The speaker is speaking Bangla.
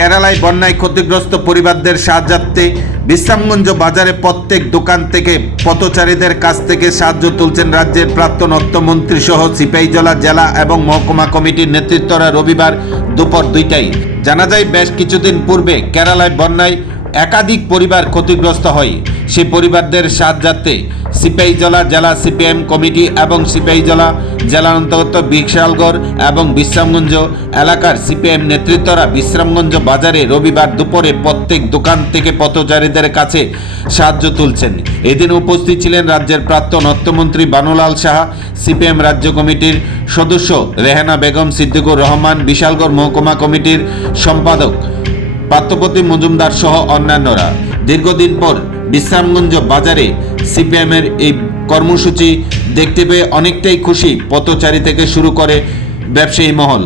কেরালায় বন্যায় ক্ষতিগ্রস্ত পরিবারদের সাহায্যার্থে বিশ্রামগঞ্জ বাজারে প্রত্যেক দোকান থেকে পথচারীদের কাছ থেকে সাহায্য তুলছেন রাজ্যের প্রাক্তন অর্থমন্ত্রী সহ সিপাহীজলা জেলা এবং মহকুমা কমিটির নেতৃত্বরা রবিবার দুপুর দুইটাই জানা যায়, বেশ কিছুদিন পূর্বে কেরালায় বন্যায় একাধিক পরিবার ক্ষতিগ্রস্ত হয়। সেই পরিবারদের সাহায্যার্থে সিপাহীজলা জেলা সিপিএম কমিটি এবং সিপাহীজলা জেলার অন্তর্গত বিশালগড় এবং বিশ্রামগঞ্জ এলাকার সিপিএম নেতৃত্বরা বিশ্রামগঞ্জ বাজারে রবিবার দুপুরে প্রত্যেক দোকান থেকে পথচারীদের কাছে সাহায্য তুলছেন। এদিন উপস্থিত ছিলেন রাজ্যের প্রাক্তন অর্থমন্ত্রী বানুলাল সাহা, সিপিএম রাজ্য কমিটির সদস্য রেহানা বেগম সিদ্দিকুর রহমান, বিশালগড় মহকুমা কমিটির সম্পাদক পার্থপতি মজুমদার সহ অন্যান্যরা। দীর্ঘদিন পর বিশ্রামগঞ্জ বাজারে সিপিএমের এই কর্মসূচি দেখতে পেয়ে অনেকটাই খুশি পথচারী থেকে শুরু করে ব্যবসায়ী মহল।